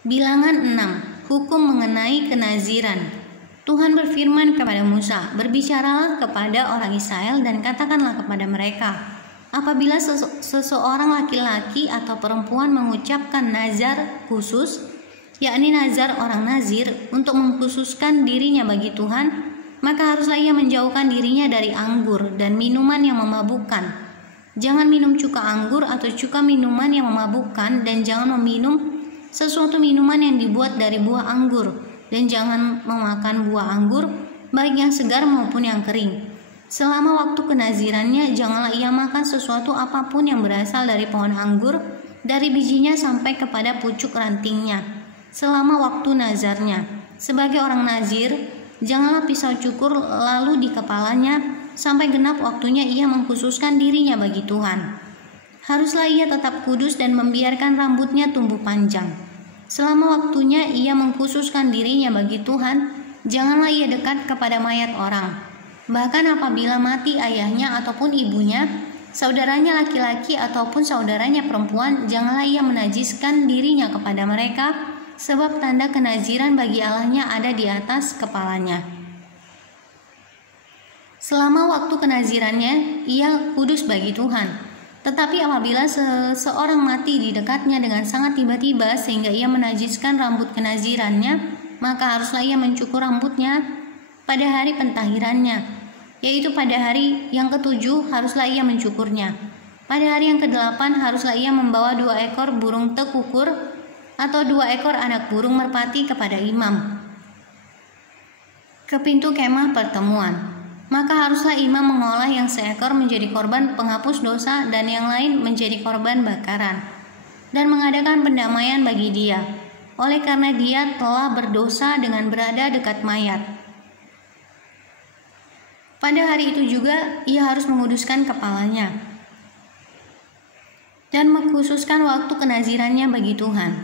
Bilangan 6. Hukum mengenai kenaziran. Tuhan berfirman kepada Musa, "Berbicaralah kepada orang Israel dan katakanlah kepada mereka, apabila seseorang laki-laki atau perempuan mengucapkan nazar khusus, yakni nazar orang nazir untuk mengkhususkan dirinya bagi Tuhan, maka haruslah ia menjauhkan dirinya dari anggur dan minuman yang memabukkan. Jangan minum cuka anggur atau cuka minuman yang memabukkan, dan jangan meminum sesuatu minuman yang dibuat dari buah anggur, dan jangan memakan buah anggur, baik yang segar maupun yang kering. Selama waktu kenazirannya, janganlah ia makan sesuatu apapun yang berasal dari pohon anggur, dari bijinya sampai kepada pucuk rantingnya. Selama waktu nazarnya, sebagai orang nazir, janganlah pisau cukur lalu di kepalanya, sampai genap waktunya ia mengkhususkan dirinya bagi Tuhan. Haruslah ia tetap kudus dan membiarkan rambutnya tumbuh panjang. Selama waktunya ia mengkhususkan dirinya bagi Tuhan, janganlah ia dekat kepada mayat orang. Bahkan apabila mati ayahnya ataupun ibunya, saudaranya laki-laki ataupun saudaranya perempuan, janganlah ia menajiskan dirinya kepada mereka, sebab tanda kenaziran bagi Allahnya ada di atas kepalanya. Selama waktu kenazirannya, ia kudus bagi Tuhan. Tetapi apabila seseorang mati di dekatnya dengan sangat tiba-tiba sehingga ia menajiskan rambut kenazirannya, maka haruslah ia mencukur rambutnya pada hari pentahirannya, yaitu pada hari yang ke-7 haruslah ia mencukurnya. Pada hari yang ke-8 haruslah ia membawa 2 ekor burung tekukur atau 2 ekor anak burung merpati kepada imam ke pintu kemah pertemuan. Maka haruslah imam mengolah yang seekor menjadi korban penghapus dosa dan yang lain menjadi korban bakaran, dan mengadakan pendamaian bagi dia, oleh karena dia telah berdosa dengan berada dekat mayat. Pada hari itu juga ia harus menguduskan kepalanya dan mengkhususkan waktu kenazirannya bagi Tuhan.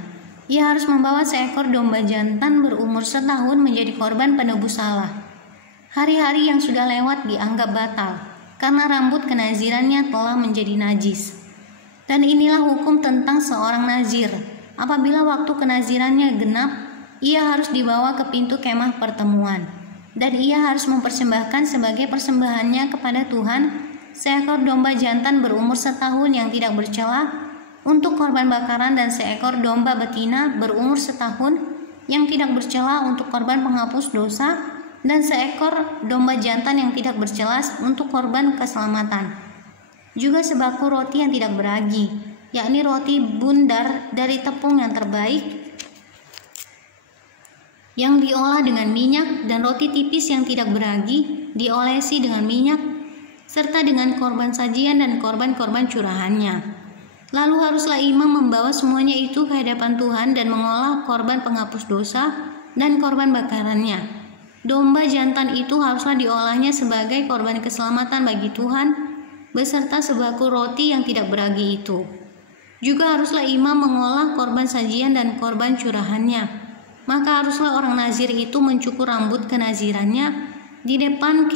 Ia harus membawa seekor domba jantan berumur setahun menjadi korban penebus salah. Hari-hari yang sudah lewat dianggap batal, karena rambut kenazirannya telah menjadi najis. Dan inilah hukum tentang seorang nazir. Apabila waktu kenazirannya genap, ia harus dibawa ke pintu kemah pertemuan, dan ia harus mempersembahkan sebagai persembahannya kepada Tuhan seekor domba jantan berumur setahun yang tidak bercela untuk korban bakaran, dan seekor domba betina berumur setahun yang tidak bercela untuk korban penghapus dosa, dan seekor domba jantan yang tidak bercela untuk korban keselamatan. Juga sebaku roti yang tidak beragi, yakni roti bundar dari tepung yang terbaik yang diolah dengan minyak, dan roti tipis yang tidak beragi diolesi dengan minyak, serta dengan korban sajian dan korban-korban curahannya. Lalu haruslah imam membawa semuanya itu ke hadapan Tuhan dan mengolah korban penghapus dosa dan korban bakarannya. Domba jantan itu haruslah diolahnya sebagai korban keselamatan bagi Tuhan, beserta sebaku roti yang tidak beragi itu. Juga haruslah imam mengolah korban sajian dan korban curahannya. Maka haruslah orang nazir itu mencukur rambut kenazirannya di depan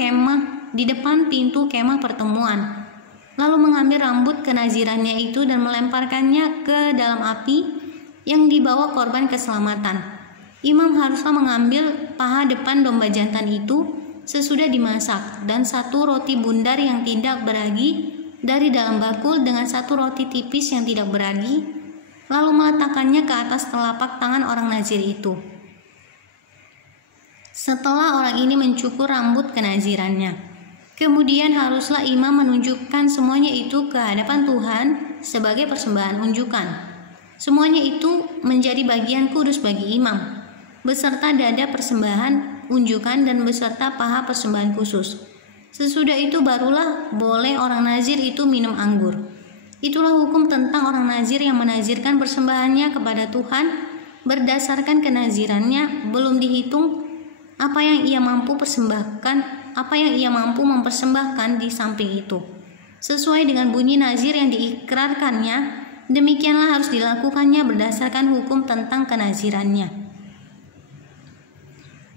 pintu kemah pertemuan, lalu mengambil rambut kenazirannya itu dan melemparkannya ke dalam api yang dibawa korban keselamatan. Imam haruslah mengambil paha depan domba jantan itu sesudah dimasak, dan 1 roti bundar yang tidak beragi dari dalam bakul dengan 1 roti tipis yang tidak beragi, lalu meletakkannya ke atas telapak tangan orang nazir itu. Setelah orang ini mencukur rambut kenazirannya, kemudian haruslah imam menunjukkan semuanya itu ke hadapan Tuhan sebagai persembahan unjukan. Semuanya itu menjadi bagian kudus bagi imam, beserta dada persembahan unjukan dan beserta paha persembahan khusus. Sesudah itu barulah boleh orang nazir itu minum anggur. Itulah hukum tentang orang nazir yang menazirkan persembahannya kepada Tuhan berdasarkan kenazirannya, belum dihitung apa yang ia mampu mempersembahkan di samping itu. Sesuai dengan bunyi nazir yang diikrarkannya, demikianlah harus dilakukannya berdasarkan hukum tentang kenazirannya.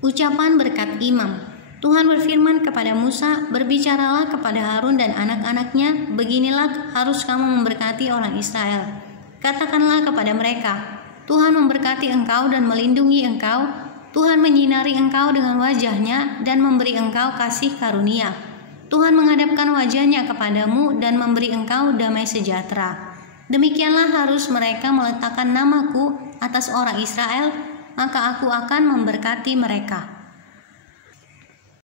Ucapan berkat imam. Tuhan berfirman kepada Musa, "Berbicaralah kepada Harun dan anak-anaknya, beginilah harus kamu memberkati orang Israel. Katakanlah kepada mereka, Tuhan memberkati engkau dan melindungi engkau. Tuhan menyinari engkau dengan wajah-Nya dan memberi engkau kasih karunia. Tuhan menghadapkan wajah-Nya kepadamu dan memberi engkau damai sejahtera. Demikianlah harus mereka meletakkan namaku atas orang Israel, maka aku akan memberkati mereka.